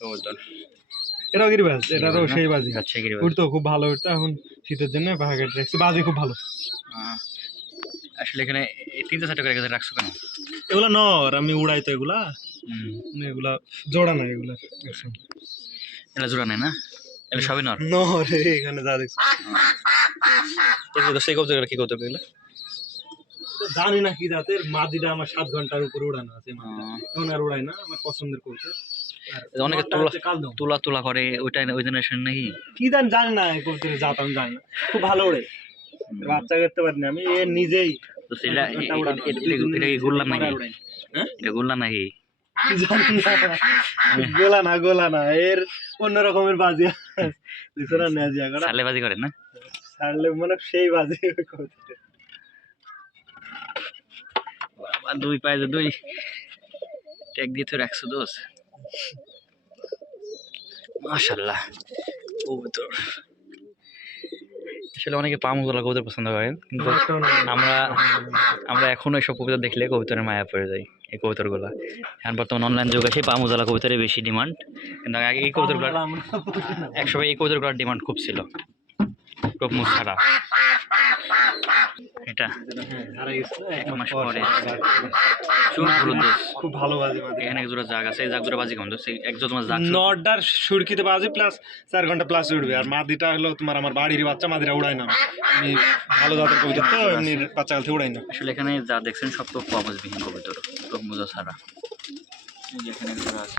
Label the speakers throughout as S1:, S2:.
S1: কবুতর
S2: এটাও গিরিবাজ এটারও
S1: না?
S2: সেই বাজি।
S1: আচ্ছা গিরিবাজ।
S2: উঠতো খুব ভালো উঠতো এখন শীতের জন্য রাখছি বাজি খুব ভালো।
S1: আসলে এখানে এই তিনটে চারটে করে রেখে রাখছো কেন?
S2: এগুলা নর আমি উড়াই তো এগুলা। এগুলা জোড়া না এগুলা।
S1: জোড়া নেই না? এটা সবই নর?
S2: নর এখানে যা দেখছি।
S1: এগুলো সেই কি এগুলো?
S2: জানি না কি জাতের মাদিটা আমার সাত ঘণ্টার উপরে উড়ানো আছে এখন আর উড়াই না আমার পছন্দের
S1: এই অনেকে তুলা তুলা তুলা করে ওইটা ওই জেনারেশন নাকি?
S2: কি জান জানি না এই কবুতরের জাত আমি জানি না। খুব ভালো উড়ে বাচ্চা করতে পারিনি আমি এ নিজেই।
S1: তো সেটা
S2: এক ঘণ্টা উড়ানো।
S1: এটা এটা কি গুললাম নাকি?
S2: পরে উড়াই।
S1: এটা গুললাম নাকি?
S2: কি জানি না। গোলা না গোলা না এর অন্য রকমের বাজি আছে। নেজিয়া করা।
S1: সালে বাজি করে না?
S2: ছাড়লে মানে সেই বাজি
S1: দুই পায়ে দুই। ট্যাগ দিয়ে তো রাখছো দোষ। মাশাল্লাহ কবুতর। আসলে অনেকে পামগুলা কবুতর পছন্দ করেন কিন্তু আমরা আমরা এখনও এসব কবিতা দেখলে কবিতার মায়া পড়ে যাই এই কবিতাগুলা এখন বর্তমান অনলাইন যুগে সেই পামুজালা কবিতারই বেশি ডিমান্ড কিন্তু আগে এই
S2: বুঝি
S1: একসময় এই কবিতাগুলোর ডিমান্ড খুব ছিল। টপমু ছাড়া এটা
S2: হ্যাঁ, এক
S1: মাস
S2: পরে খুব ভালো বাজি বাজি।
S1: এখানে এক জোড়া জাগ আছে এই জাগ জোড়া বাজি এক জাগ
S2: নটার সুরকিতে বাজে প্লাস চার ঘণ্টা প্লাস উঠবে। আর মাদিটা হলো তোমার আমার বাড়ির বাচ্চা মাদিরা উড়াই না। আমি ভালো জাতের কবিতা তো এমনি বাচ্চা কাল থেকে উড়াই না।
S1: আসলে এখানে যা দেখছেন সব তো কবিতর ছাড়া। এখানে জোড়া আছে।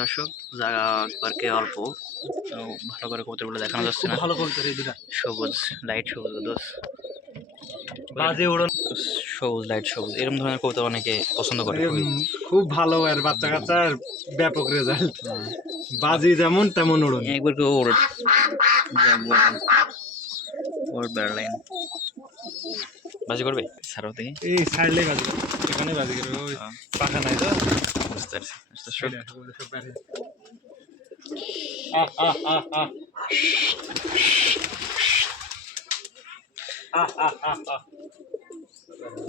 S1: দর্শক জায়গা পার্কে অল্প। তো ভালো করে কবুতরগুলো দেখানো যাচ্ছে না।
S2: ভালো কবিতা এই দুটা।
S1: সবুজ লাইট সবুজ দোষ
S2: বাজে উড়ন।
S1: সবুজ লাইট সবুজ। এরকম ধরনের কবুতর অনেকে পছন্দ করে।
S2: খুব ভালো আর বাচ্চা কাচ্চার ব্যাপক রেজাল্ট বাজি যেমন তেমন উড়ন।
S1: একবার কেউ ওর ওর বেরলাইন বাজি করবে? সারো থেকে
S2: এই ছাড়লেই বাজি। এখানে বাজি করে ওই
S1: হ্যাঁ।
S2: পাখা নাই তো।
S1: বুঝতে পারছি দর্শক,
S2: সেটা, ওগুলো